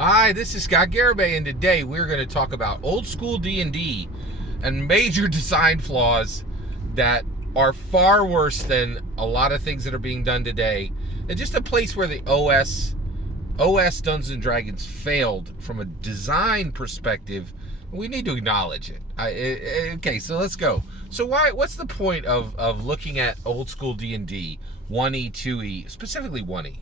Hi, this is Scott Garibay, and today we're going to talk about old school D&D and major design flaws that are far worse than a lot of things that are being done today. And just a place where the OS Dungeons and Dragons failed from a design perspective. We need to acknowledge it. Okay, so let's go. So what's the point of looking at old school D&D 1E, 2E, specifically 1E?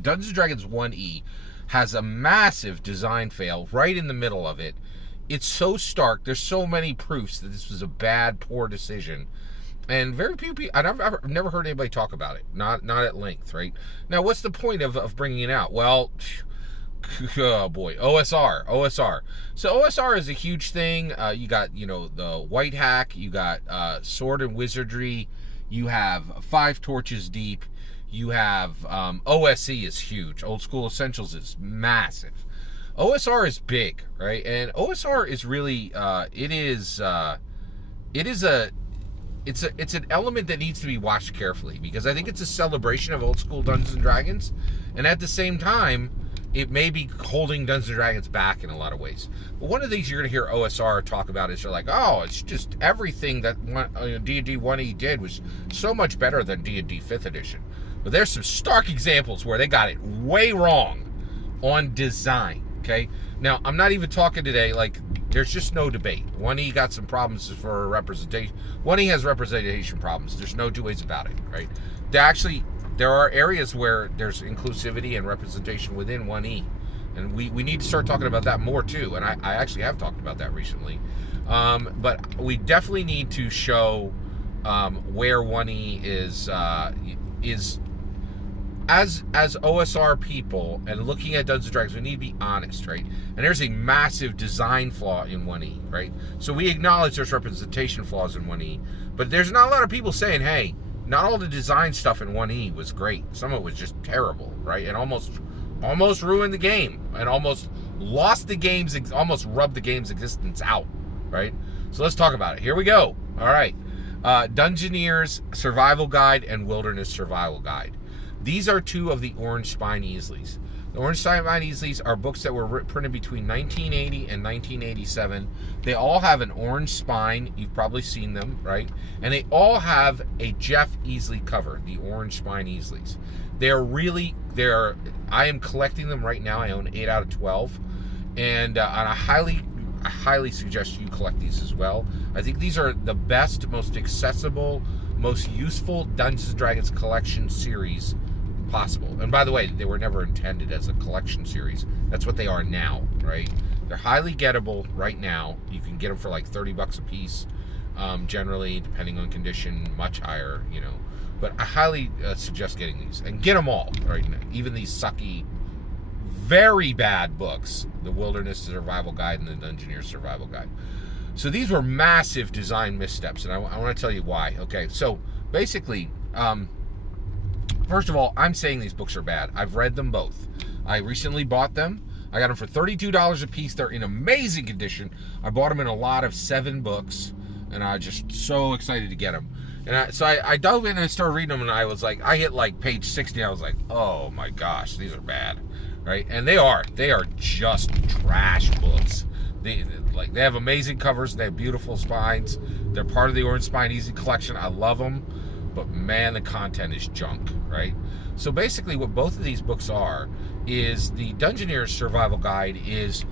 Dungeons and Dragons 1E has a massive design fail right in the middle of it. It's so stark. There's so many proofs that this was a bad, poor decision. And very few people, I've never heard anybody talk about it. Not at length, right? Now, what's the point of bringing it out? Well, oh boy, OSR. So OSR is a huge thing. You got, the White Hack. You got Sword and Wizardry. You have Five Torches Deep. You have OSE is huge. Old School Essentials is massive. OSR is big, right? And OSR is really it's an element that needs to be watched carefully, because I think it's a celebration of old school Dungeons and Dragons, and at the same time, it may be holding Dungeons and Dragons back in a lot of ways. But one of the things you're going to hear OSR talk about is they're like, oh, it's just everything that D&D 1E did was so much better than D&D 5th edition. But there's some stark examples where they got it way wrong on design, okay? Now, I'm not even talking today, like, there's just no debate. 1E got some problems for representation. 1E has representation problems. There's no two ways about it, right? There are areas where there's inclusivity and representation within 1E. And we need to start talking about that more, too. And I actually have talked about that recently. But we definitely need to show where 1E is as OSR people and looking at Dungeons & Dragons, we need to be honest, right? And there's a massive design flaw in 1E, right? So we acknowledge there's representation flaws in 1E, but there's not a lot of people saying, hey, not all the design stuff in 1E was great. Some of it was just terrible, right? And almost ruined the game and almost lost the game's, almost rubbed the game's existence out, right? So let's talk about it. Here we go. All right. Dungeoneers Survival Guide and Wilderness Survival Guide. These are two of the Orange Spine Easleys. The Orange Spine Easleys are books that were printed between 1980 and 1987. They all have an orange spine. You've probably seen them, right? And they all have a Jeff Easley cover, the Orange Spine Easleys. I am collecting them right now. I own 8 out of 12. And I highly suggest you collect these as well. I think these are the best, most accessible, most useful Dungeons & Dragons collection series possible. And by the way, they were never intended as a collection series. That's what they are now, right? They're highly gettable right now. You can get them for like $30 a piece, generally, depending on condition, much higher, But I highly suggest getting these. And get them all, right? Even these sucky, very bad books, the Wilderness Survival Guide and the Dungeoneers Survival Guide. So these were massive design missteps, and I want to tell you why. Okay, so basically, first of all, I'm saying these books are bad. I've read them both. I recently bought them. I got them for $32 a piece. They're in amazing condition. I bought them in a lot of 7 books, and I was just so excited to get them. And so I dove in and started reading them, and I was like, I hit like page 60. I was like, oh my gosh, these are bad, right? And they are just trash books. They have amazing covers. They have beautiful spines. They're part of the Orange Spine Easy collection. I love them, but man, the content is junk, right? So basically, what both of these books are is the Dungeoneers Survival Guide is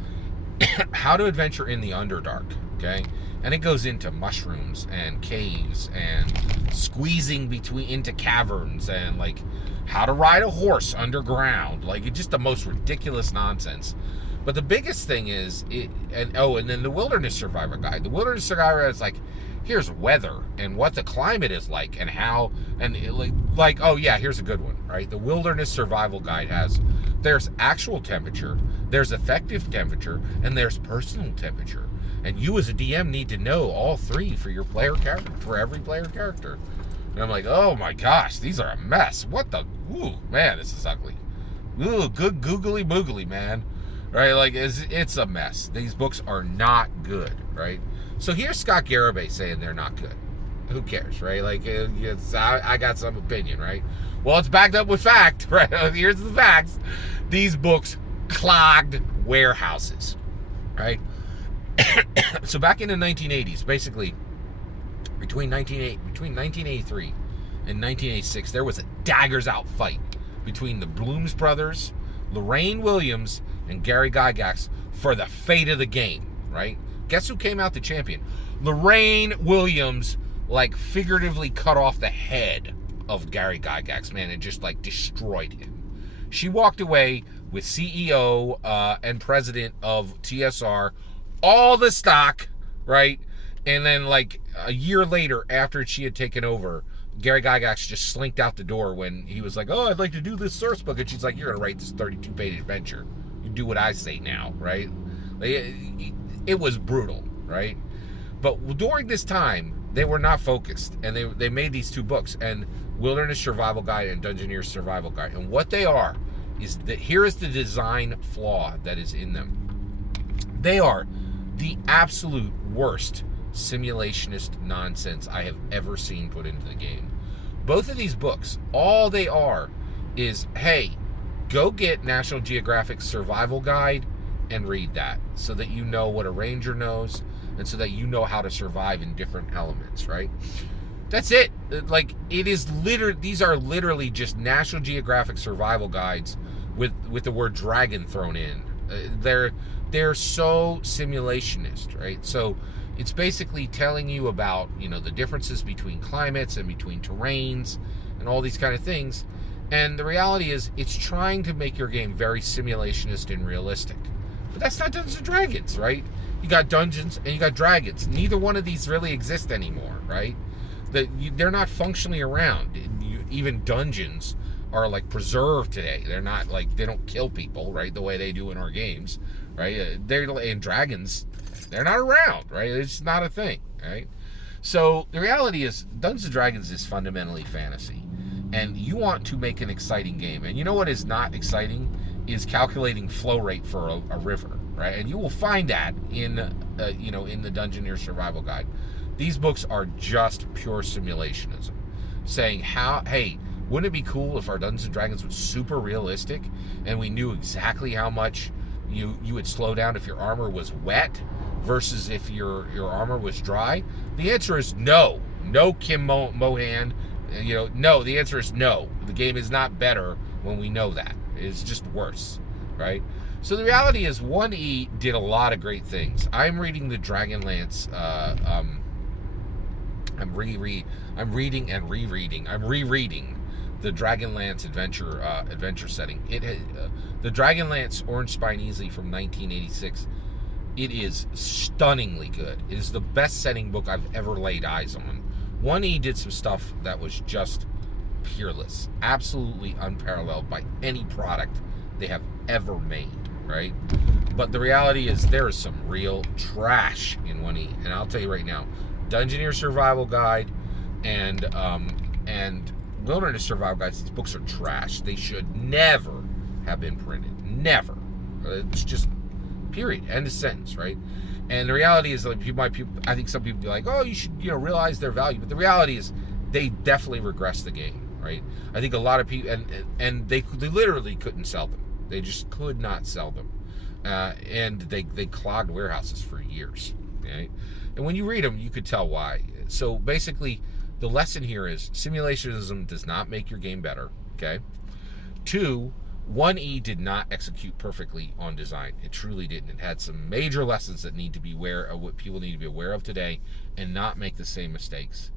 how to adventure in the Underdark, okay? And it goes into mushrooms and caves and squeezing into caverns and like how to ride a horse underground. Like, it's just the most ridiculous nonsense. But the biggest thing is, and then the Wilderness Survivor Guide. The Wilderness Survivor is like, here's weather and what the climate is like and how, and here's a good one, right? The Wilderness Survival Guide there's actual temperature, there's effective temperature, and there's personal temperature. And you as a DM need to know all three for your player character, for every player character. And I'm like, oh my gosh, these are a mess. Ooh, man, this is ugly. Ooh, good googly boogly, man. Right, like it's a mess. These books are not good, right? So here's Scott Garibay saying they're not good. Who cares, right? Like, I got some opinion, right? Well, it's backed up with fact, right? Here's the facts. These books clogged warehouses, right? So back in the 1980s, basically, between 1983 and 1986, there was a daggers-out fight between the Blooms brothers, Lorraine Williams, and Gary Gygax for the fate of the game, right? Guess who came out the champion? Lorraine Williams, like, figuratively cut off the head of Gary Gygax, man, and just, like, destroyed him. She walked away with CEO and president of TSR, all the stock, right? And then, like, a year later, after she had taken over, Gary Gygax just slinked out the door when he was like, oh, I'd like to do this source book. And she's like, you're going to write this 32-page adventure. You do what I say now, right? Like, it was brutal, right? But during this time, they were not focused. And they made these two books, and Wilderness Survival Guide and Dungeoneers Survival Guide. And what they are is that here is the design flaw that is in them. They are the absolute worst simulationist nonsense I have ever seen put into the game. Both of these books, all they are is, hey, go get National Geographic's Survival Guide and read that so that you know what a ranger knows and so that you know how to survive in different elements, right? That's it. Like, it is these are literally just National Geographic survival guides with the word dragon thrown in. They're so simulationist, right? So it's basically telling you about, the differences between climates and between terrains and all these kind of things. And the reality is, it's trying to make your game very simulationist and realistic. But that's not Dungeons & Dragons, right? You got dungeons and you got dragons. Neither one of these really exist anymore, right? They're not functionally around. Even dungeons are, like, preserved today. They're not, like, they don't kill people, right, the way they do in our games, right? And dragons, they're not around, right? It's not a thing, right? So the reality is, Dungeons & Dragons is fundamentally fantasy. And you want to make an exciting game. And you know what is not exciting? Is calculating flow rate for a river, right? And you will find that in the Dungeoneers Survival Guide. These books are just pure simulationism, saying hey, wouldn't it be cool if our Dungeons & Dragons was super realistic and we knew exactly how much you would slow down if your armor was wet versus if your armor was dry? The answer is no. No, Kim Mohan. No, the answer is no. The game is not better when we know that. It's just worse, right? So the reality is 1E did a lot of great things. I'm reading the Dragonlance, I'm rereading the Dragonlance adventure setting. The Dragonlance Orange Spine Easy from 1986. It is stunningly good. It is the best setting book I've ever laid eyes on. 1E did some stuff that was just peerless, absolutely unparalleled by any product they have ever made, right? But the reality is there is some real trash in 1E, and I'll tell you right now, Dungeoneers Survival Guide and Wilderness Survival Guides, these books are trash. They should never have been printed. Never. It's just period. End of sentence, right? And the reality is, like, I think some people be like, oh, you should, realize their value. But the reality is, they definitely regress the game, right? I think a lot of people, and they literally couldn't sell them. They just could not sell them. And they clogged warehouses for years, right? And when you read them, you could tell why. So basically, the lesson here is simulationism does not make your game better, okay? 2, 1E did not execute perfectly on design. It truly didn't. It had some major lessons that need to be aware of, what people need to be aware of today, and not make the same mistakes.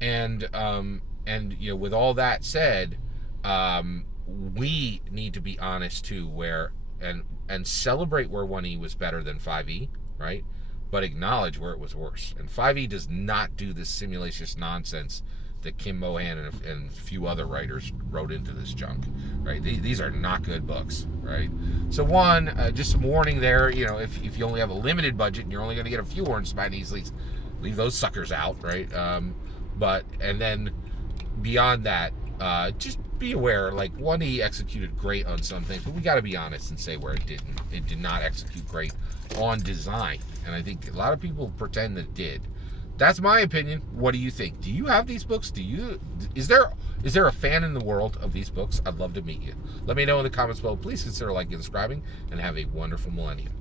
And with all that said, we need to be honest too, and celebrate where 1E was better than 5E, right? But acknowledge where it was worse. And 5E does not do this simulationist nonsense that Kim Mohan and a few other writers wrote into this junk, right? These are not good books, right? So just some warning there, if you only have a limited budget and you're only going to get a few Orange Spine Easleys, leave those suckers out, right? And then beyond that, just be aware, like, 1E executed great on some things, but we got to be honest and say where it didn't. It did not execute great on design, and I think a lot of people pretend that it did. that's my opinion. What do you think? Do you have these books? Is there a fan in the world of these books? I'd love to meet you. Let me know in the comments below. Please consider liking and subscribing, and have a wonderful millennium.